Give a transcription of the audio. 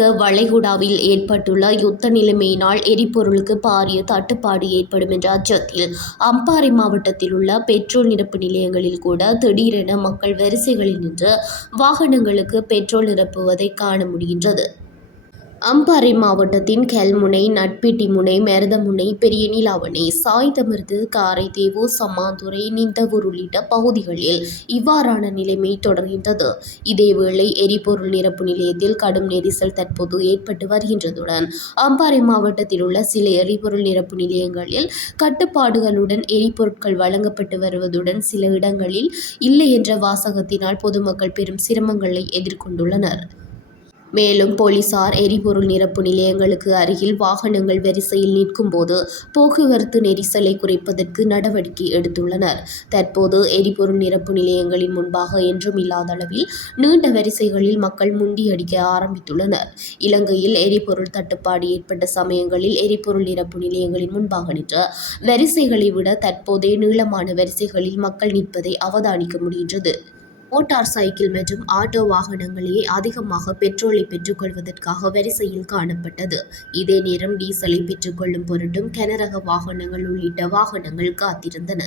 மலையக வளைகுடாவில் ஏற்பட்டுள்ள யுத்த நிலைமையினால் எரிபொருளுக்கு பாரிய தட்டுப்பாடு ஏற்படும் என்ற அச்சத்தில் அம்பாறை மாவட்டத்தில் உள்ள பெட்ரோல் நிரப்பு நிலையங்களில் கூட திடீரென மக்கள் வரிசைகளில் நின்று வாகனங்களுக்கு பெட்ரோல் நிரப்புவதை காண முடிகின்றது. அம்பாறை மாவட்டத்தின் கெல்முனை, நட்பிட்டிமுனை, மெரதமுனை, பெரிய நிலாவணை, சாய்ந்தமருது, காரைதீவு, சம்மாந்துறை, நிந்தவூர் உள்ளிட்ட பகுதிகளில் இவ்வாறான நிலைமை தொடர்கின்றது. இதேவேளை எரிபொருள் நிரப்பு நிலையத்தில் கடும் நெரிசல் தற்போது ஏற்பட்டு வருகின்றதுடன் அம்பாறை மாவட்டத்தில் உள்ள சில எரிபொருள் நிரப்பு நிலையங்களில் கட்டுப்பாடுகளுடன் எரிபொருட்கள் வழங்கப்பட்டு வருவதுடன் சில இடங்களில் இல்லை என்ற வாசகத்தினால் பொதுமக்கள் பெரும் சிரமங்களை எதிர்கொண்டுள்ளனர். மேலும் போலீசார் எரிபொருள் நிரப்பு நிலையங்களுக்கு அருகில் வாகனங்கள் வரிசையில் நிற்கும் போது போக்குவரத்து நெரிசலை குறைப்பதற்கு நடவடிக்கை எடுத்துள்ளனர். தற்போது எரிபொருள் நிரப்பு நிலையங்களின் முன்பாக என்றும் இல்லாத அளவில் நீண்ட வரிசைகளில் மக்கள் முண்டியடிக்க ஆரம்பித்துள்ளனர். இலங்கையில் எரிபொருள் தட்டுப்பாடு ஏற்பட்ட சமயங்களில் எரிபொருள் நிரப்பு நிலையங்களின் முன்பாக நின்ற வரிசைகளை விட தற்போதைய நீளமான வரிசைகளில் மக்கள் நிற்பதை அவதானிக்க முடிகின்றது. மோட்டார் சைக்கிள் மற்றும் ஆட்டோ வாகனங்களே அதிகமாக பெட்ரோலை பெற்றுக்கொள்வதற்காக வரிசையில் காணப்பட்டது. இதே நேரம் டீசலை பெற்றுக்கொள்ளும் பொருட்டும் கனரக வாகனங்கள் உள்ளிட்ட வாகனங்கள் காத்திருந்தன.